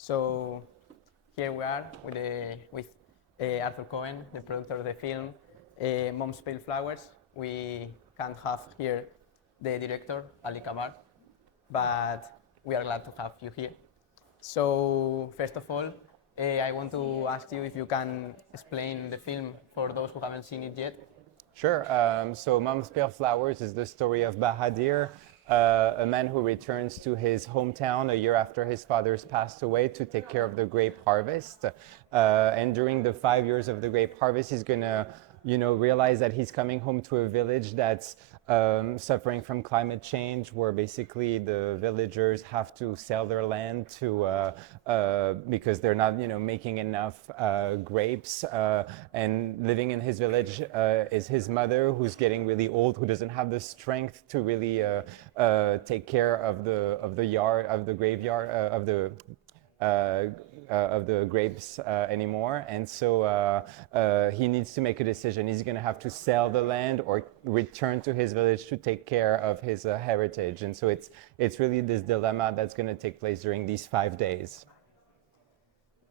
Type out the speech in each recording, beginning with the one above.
So here we are with Arthur Cohen, the productor of the film, Mom's Pale Flowers. We can't have here the director, Ali Kabar, but we are glad to have you here. So first of all, I want to ask you if you can explain the film for those who haven't seen it yet. Sure. So Mom's Pale Flowers is the story of Bahadir, a man who returns to his hometown a year after his father's passed away to take care of the grape harvest. And during the 5 years of the grape harvest, he's going to realize that he's coming home to a village that's suffering from climate change, where basically the villagers have to sell their land because they're not, making enough grapes. And living in his village is his mother, who's getting really old, who doesn't have the strength to really take care of the yard, of the graveyard, of the grapes anymore, and so he needs to make a decision. He's going to have to sell the land or return to his village to take care of his heritage. And so it's really this dilemma that's going to take place during these 5 days.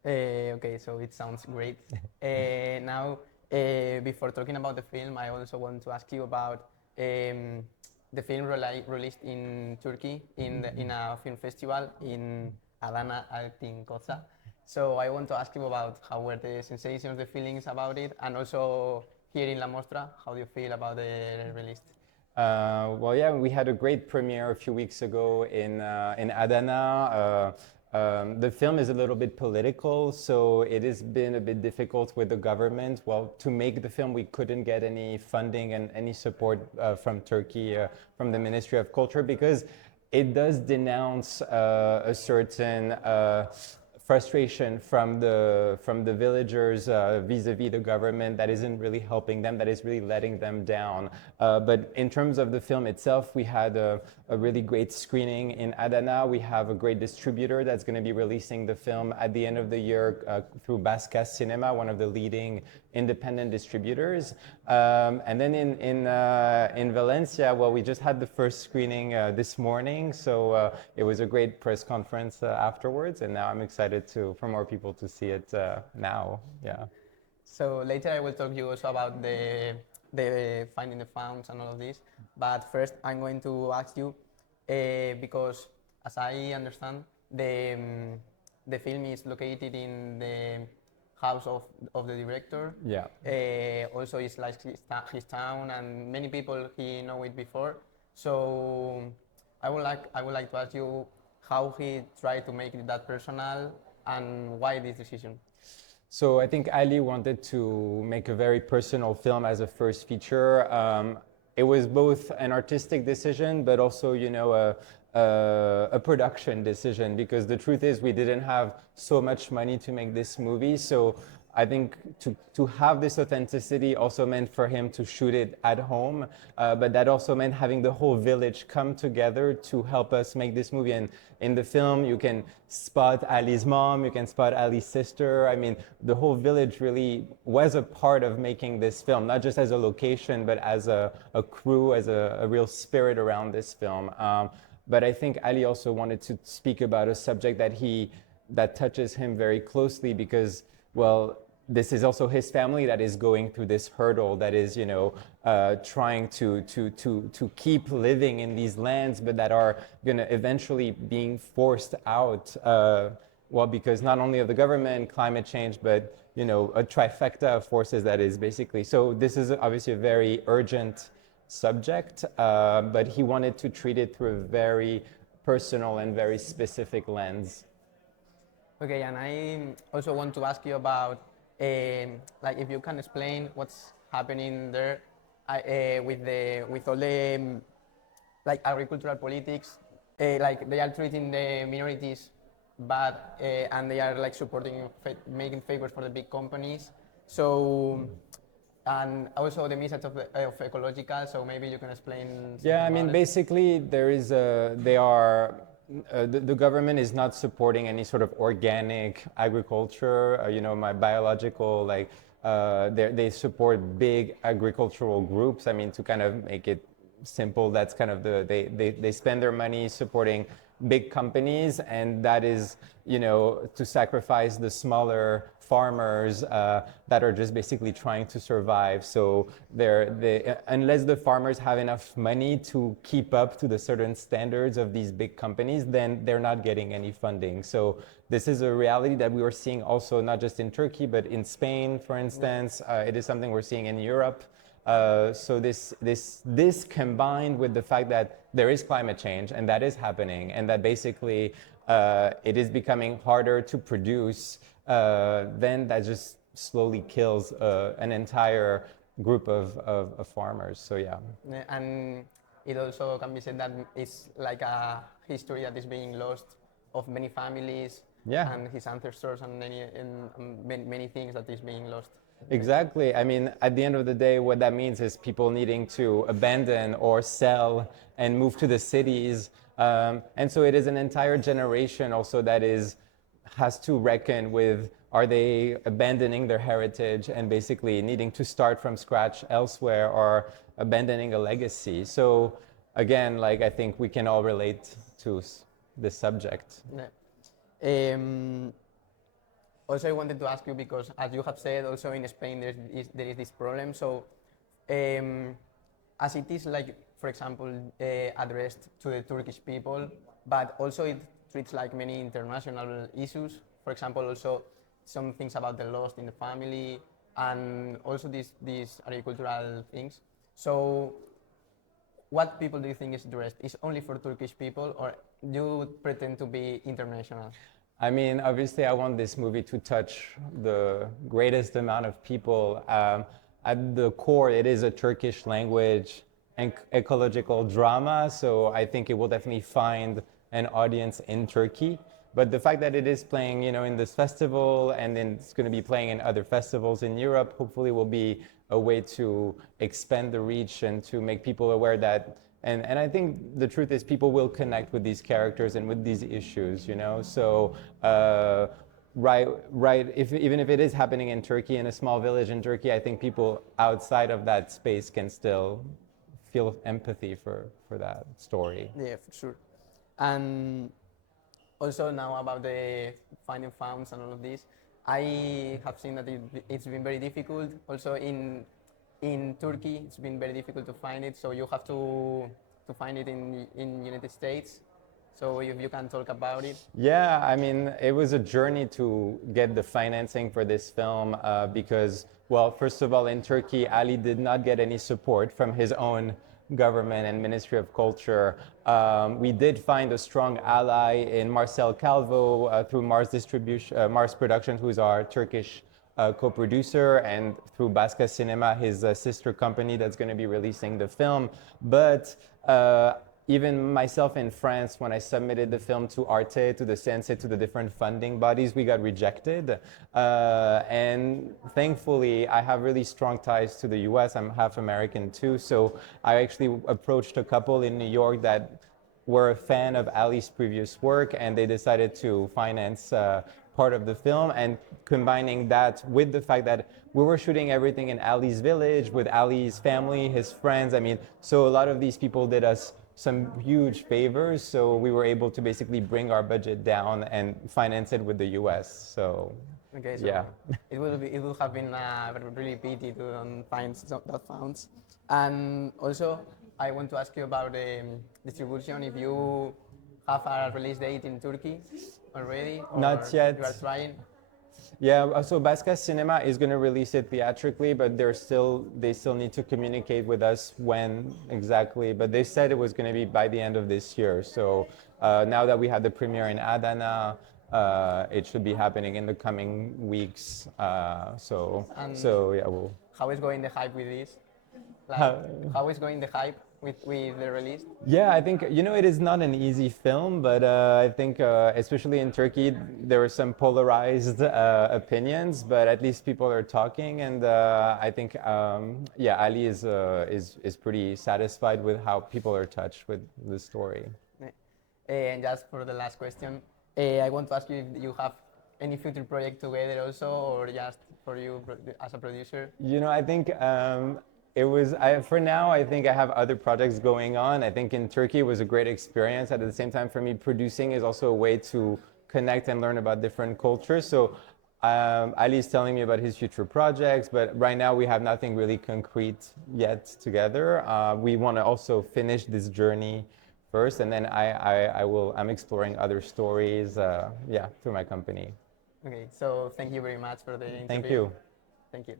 Okay, so it sounds great. Now, before talking about the film, I also want to ask you about the film released in Turkey in a film festival in Adana, I think, Kosa. So I want to ask you about how were the sensations, the feelings about it, and also here in La Mostra, how do you feel about the release? Well, yeah, we had a great premiere a few weeks ago in Adana. The film is a little bit political, so it has been a bit difficult with the government. Well, to make the film, we couldn't get any funding and any support from Turkey, from the Ministry of Culture, because it does denounce a certain frustration from the villagers vis-a-vis the government that isn't really helping them, that is really letting them down. But in terms of the film itself, we had a really great screening in Adana. We have a great distributor that's going to be releasing the film at the end of the year through Basca Cinema, one of the leading independent distributors. And then in Valencia, well, we just had the first screening this morning, so it was a great press conference afterwards, and now I'm excited for more people to see it now. Yeah. So later I will talk to you also about the finding the founds and all of this, but first I'm going to ask you because as I understand the film is located in the house of the director. Yeah. Also it's like his town, and many people he know it before. So I would like to ask you how he tried to make it that personal and why this decision. So I think Ali wanted to make a very personal film as a first feature. It was both an artistic decision, but also, a production decision, because the truth is we didn't have so much money to make this movie. So I think to have this authenticity also meant for him to shoot it at home, but that also meant having the whole village come together to help us make this movie. And in the film, you can spot Ali's mom, you can spot Ali's sister. I mean, the whole village really was a part of making this film, not just as a location, but as a crew, as a real spirit around this film. But I think Ali also wanted to speak about a subject that touches him very closely, because, well, this is also his family that is going through this hurdle, that is, trying to keep living in these lands, but that are going to eventually being forced out. Well, because not only of the government, climate change, but, a trifecta of forces that is basically. So this is obviously a very urgent subject, but he wanted to treat it through a very personal and very specific lens. Okay, and I also want to ask you about like if you can explain what's happening there with all the like agricultural politics, like they are treating the minorities bad, and they are like supporting making favors for the big companies. So and also the message of ecological. So maybe you can explain. Yeah, I mean, basically the government is not supporting any sort of organic agriculture. My biological, they support big agricultural groups. I mean, to kind of make it simple, that's kind of they spend their money supporting big companies, and that is, you know, to sacrifice the smaller farmers that are just basically trying to survive. So unless the farmers have enough money to keep up to the certain standards of these big companies, then they're not getting any funding. So this is a reality that we are seeing also not just in Turkey, but in Spain, for instance. It is something we're seeing in Europe. So this combined with the fact that there is climate change and that is happening, and that basically it is becoming harder to produce, then that just slowly kills an entire group of farmers. So yeah. And it also can be said that it's like a history that is being lost of many families and his ancestors and many things that is being lost. Exactly. I mean, at the end of the day, what that means is people needing to abandon or sell and move to the cities. And so it is an entire generation also that has to reckon with, are they abandoning their heritage and basically needing to start from scratch elsewhere, or abandoning a legacy? So again, like, I think we can all relate to this subject. Yeah. Also, I wanted to ask you, because as you have said, also in Spain there is this problem. So, as it is, like, for example, addressed to the Turkish people, but also it treats like many international issues. For example, also some things about the loss in the family, and also these agricultural things. So, what people do you think is addressed? Is only for Turkish people, or do you pretend to be international? I mean, obviously, I want this movie to touch the greatest amount of people. At the core, it is a Turkish language and ecological drama, so I think it will definitely find an audience in Turkey. But the fact that it is playing, you know, in this festival, and then it's going to be playing in other festivals in Europe, hopefully will be a way to expand the reach and to make people aware that. And I think the truth is people will connect with these characters and with these issues, you know. So even if it is happening in Turkey, in a small village in Turkey, I think people outside of that space can still feel empathy for that story. Yeah, for sure. And also now about the finding founds and all of this, I have seen that it's been very difficult. Also in Turkey, it's been very difficult to find it. So you have to find it in United States. So if you can talk about it. Yeah, I mean, it was a journey to get the financing for this film because, well, first of all, in Turkey, Ali did not get any support from his own government and Ministry of Culture. We did find a strong ally in Marcel Calvo through Mars Productions, who's our Turkish co-producer, and through Basca Cinema, his sister company that's going to be releasing the film. But even myself in France, when I submitted the film to Arte, to the CNC, to the different funding bodies, we got rejected. And thankfully, I have really strong ties to the US. I'm half American too. So I actually approached a couple in New York that were a fan of Ali's previous work, and they decided to finance part of the film, and combining that with the fact that we were shooting everything in Ali's village with Ali's family, his friends. I mean, so a lot of these people did us some huge favors, so we were able to basically bring our budget down and finance it with the US. So, okay, so yeah. it will have been really pity to find that founds. And also, I want to ask you about distribution. If you have a release date in Turkey already? Or not yet. You are trying? Yeah, so Basca Cinema is going to release it theatrically, but they still need to communicate with us when exactly. But they said it was going to be by the end of this year. So now that we had the premiere in Adana, it should be happening in the coming weeks. So yeah, we'll. How is going the hype with this? Like, how is going the hype with the release? Yeah, I think, you know, it is not an easy film, but I think especially in Turkey, there were some polarized opinions, but at least people are talking, and I think, yeah, Ali is pretty satisfied with how people are touched with the story. And just for the last question, I want to ask you if you have any future project together also, or just for you as a producer? You know, I think For now, I think I have other projects going on. I think in Turkey was a great experience. At the same time, for me, producing is also a way to connect and learn about different cultures. So Ali is telling me about his future projects, but right now we have nothing really concrete yet together. We want to also finish this journey first, and then I'm exploring other stories, through my company. Okay, so thank you very much for the interview. Thank you. Thank you.